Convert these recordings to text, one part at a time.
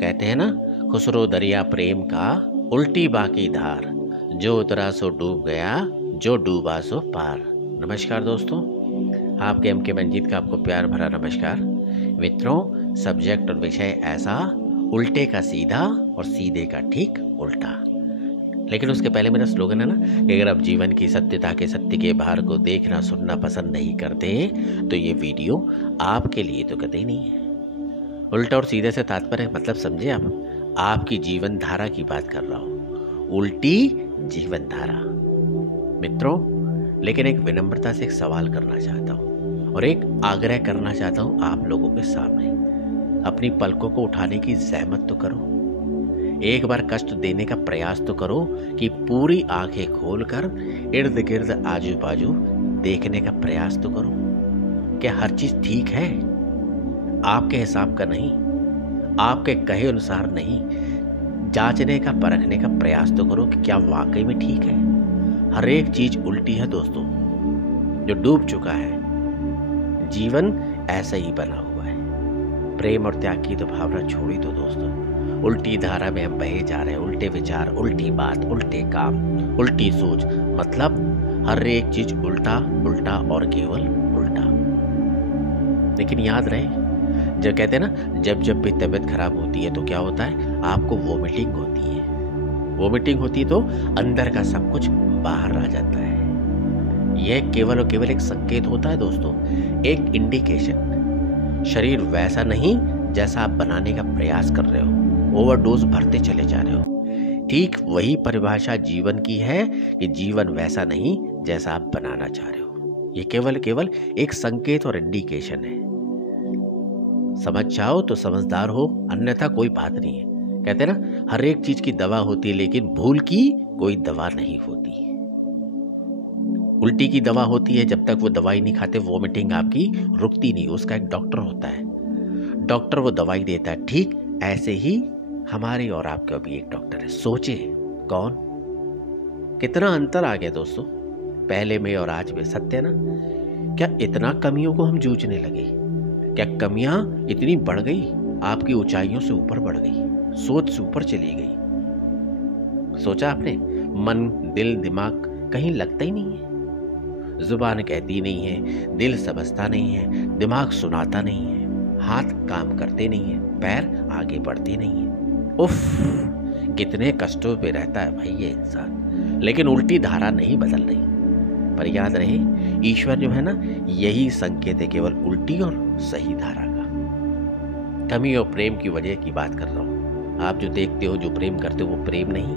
कहते हैं ना, खुसरो दरिया प्रेम का उल्टी बाकी धार, जो उतरा सो डूब गया, जो डूबा सो पार। नमस्कार दोस्तों, आपके एम.के. मंजीत का आपको प्यार भरा नमस्कार। मित्रों, सब्जेक्ट और विषय ऐसा, उल्टे का सीधा और सीधे का ठीक उल्टा। लेकिन उसके पहले मेरा स्लोगन है ना कि अगर आप जीवन की सत्यता के सत्य के भार को देखना सुनना पसंद नहीं करते तो ये वीडियो आपके लिए तो कतई नहीं है। उल्टा और सीधे से तात्पर्य मतलब समझे आप, आपकी जीवन धारा की बात कर रहा हूँ, उल्टी जीवन धारा। मित्रों, लेकिन एक विनम्रता से एक सवाल करना चाहता हूँ और एक आग्रह करना चाहता हूँ आप लोगों के सामने। अपनी पलकों को उठाने की जहमत तो करो, एक बार कष्ट देने का प्रयास तो करो कि पूरी आंखें खोलकर इर्द गिर्द आजू बाजू देखने का प्रयास तो करो। क्या हर चीज ठीक है? आपके हिसाब का नहीं, आपके कहे अनुसार नहीं। जांचने का परखने का प्रयास तो करो कि क्या वाकई में ठीक है। हर एक चीज उल्टी है दोस्तों, जो डूब चुका है। जीवन ऐसा ही बना हुआ है। प्रेम और त्याग की तो भावना छोड़ ही दो दोस्तों। उल्टी धारा में हम बहे जा रहे हैं। उल्टे विचार, उल्टी बात, उल्टे काम, उल्टी सोच, मतलब हर एक चीज उल्टा उल्टा और केवल उल्टा। लेकिन याद रहे, जब कहते हैं ना, जब जब भी तबीयत खराब होती है तो क्या होता है, आपको वोमिटिंग होती है। वोमिटिंग होती है तो अंदर का सब कुछ बाहर आ जाता है। यह केवल और केवल एक संकेत होता है दोस्तों, एक इंडिकेशन। शरीर वैसा नहीं जैसा आप बनाने का प्रयास कर रहे हो, ओवरडोज भरते चले जा रहे हो। ठीक वही परिभाषा जीवन की है कि जीवन वैसा नहीं जैसा आप बनाना चाह रहे हो। ये केवल केवल एक संकेत और इंडिकेशन है। समझ जाओ तो समझदार हो, अन्यथा कोई बात नहीं है। कहते हैं ना, हर एक चीज की दवा होती है लेकिन भूल की कोई दवा नहीं होती। उल्टी की दवा होती है, जब तक वो दवाई नहीं खाते वोमिटिंग आपकी रुकती नहीं। उसका एक डॉक्टर होता है, डॉक्टर वो दवाई देता है। ठीक ऐसे ही हमारे और आपका भी एक डॉक्टर है। सोचे कौन? कितना अंतर आ गया दोस्तों पहले में और आज में। सत्य ना, क्या इतना कमियों को हम जूझने लगे? क्या कमियां इतनी बढ़ गई, आपकी ऊंचाइयों से ऊपर बढ़ गई, सोच से ऊपर चली गई? सोचा आपने? मन दिल दिमाग कहीं लगता ही नहीं है। जुबान कहती नहीं है, दिल समझता नहीं है, दिमाग सुनाता नहीं है, हाथ काम करते नहीं है, पैर आगे बढ़ते नहीं है। उफ, कितने कष्टों पे रहता है भाई ये इंसान। लेकिन उल्टी धारा नहीं बदल रही। पर याद रहे, ईश्वर जो है ना, यही संकेत है केवल उल्टी और सही धारा का। कमी और प्रेम की वजह की बात कर रहा हूं। आप जो देखते हो, जो प्रेम करते हो, वो प्रेम नहीं,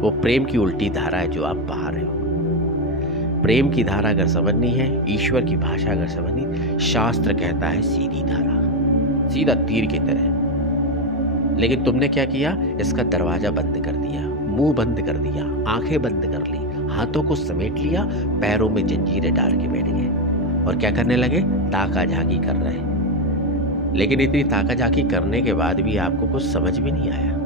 वो प्रेम की उल्टी धारा है जो आप बहा रहे हो। प्रेम की धारा अगर समझनी है, ईश्वर की भाषा अगर समझनी, शास्त्र कहता है सीधी धारा, सीधा तीर की तरह। लेकिन तुमने क्या किया? इसका दरवाजा बंद कर दिया, मुंह बंद कर दिया, आंखें बंद कर ली, हाथों को समेट लिया, पैरों में जंजीरें डाल के बैठ गए और क्या करने लगे? ताका झाकी कर रहे। लेकिन इतनी ताका झाकी करने के बाद भी आपको कुछ समझ भी नहीं आया।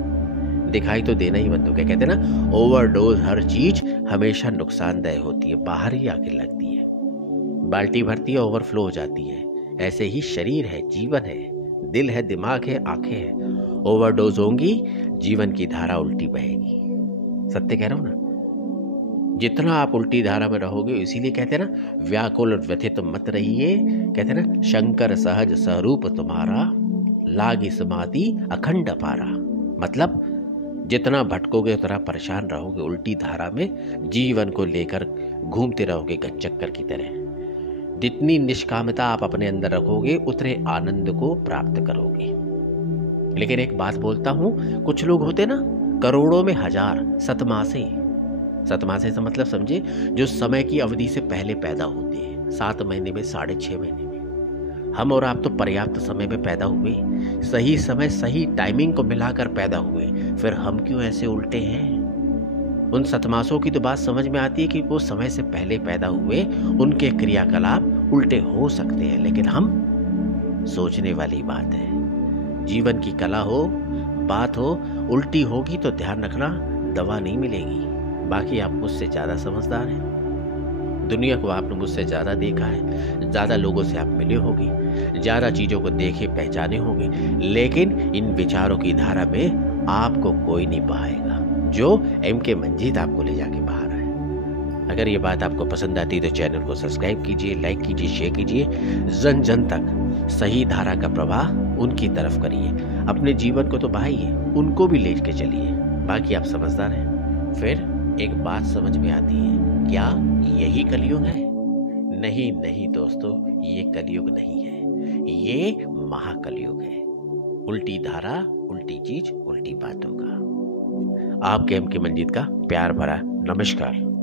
दिखाई तो देना ही बंद हो गया। कहते हैं ना, ओवरडोज हर चीज हमेशा नुकसानदायक होती है, बाहर ही आके लगती है। बाल्टी भरती है, ओवरफ्लो हो जाती है। ऐसे ही शरीर है, जीवन है, दिल है, दिमाग है, आंखें हैं। ओवरडोज होंगी, जीवन की धारा उल्टी बहेगी। सत्य कह रहा हूं ना? जितना आप उल्टी धारा में रहोगे, इसीलिए कहते हैं ना, व्याकुल और व्यथित मत रहिए। कहते हैं ना, शंकर सहज स्वरूप तुम्हारा, लागी समाधि अखंड पारा। मतलब जितना भटकोगे उतना परेशान रहोगे उल्टी धारा में, जीवन को लेकर घूमते रहोगे गच्चक्कर की तरह। जितनी निष्कामता आप अपने अंदर रखोगे, उतने आनंद को प्राप्त करोगे। लेकिन एक बात बोलता हूं, कुछ लोग होते ना, करोड़ों में हजार सतमासे। सतमासे से मतलब समझे, जो समय की अवधि से पहले पैदा होते हैं, 7 महीने में, 6.5 महीने में। हम और आप तो पर्याप्त समय में पैदा हुए, सही समय सही टाइमिंग को मिलाकर पैदा हुए। फिर हम क्यों ऐसे उल्टे हैं? उन सतमासों की तो बात समझ में आती है कि वो समय से पहले पैदा हुए, उनके क्रियाकलाप उल्टे हो सकते हैं। लेकिन हम, सोचने वाली बात है। जीवन की कला हो, बात हो, उल्टी होगी तो ध्यान रखना, दवा नहीं मिलेगी। बाकी आप मुझसे ज्यादा समझदार हैं। दुनिया को आपने मुझसे ज़्यादा देखा है, ज़्यादा लोगों से आप मिले होंगे, ज़्यादा चीज़ों को देखे पहचाने होंगे, लेकिन इन विचारों की धारा में आपको कोई नहीं बहाएगा जो एम.के. मंजीत आपको ले जाके बहा रहा है। अगर ये बात आपको पसंद आती है तो चैनल को सब्सक्राइब कीजिए, लाइक कीजिए, शेयर कीजिए, जन जन तक सही धारा का प्रवाह उनकी तरफ करिए। अपने जीवन को तो बहाइए, उनको भी लेके चलिए, बाकी आप समझदार हैं। फिर एक बात समझ में आती है, क्या यही कलयुग है? नहीं नहीं दोस्तों, ये कलयुग नहीं है, ये महाकलयुग है। उल्टी धारा, उल्टी चीज, उल्टी बातों का। आपके एम.के. मंजीत का प्यार भरा नमस्कार।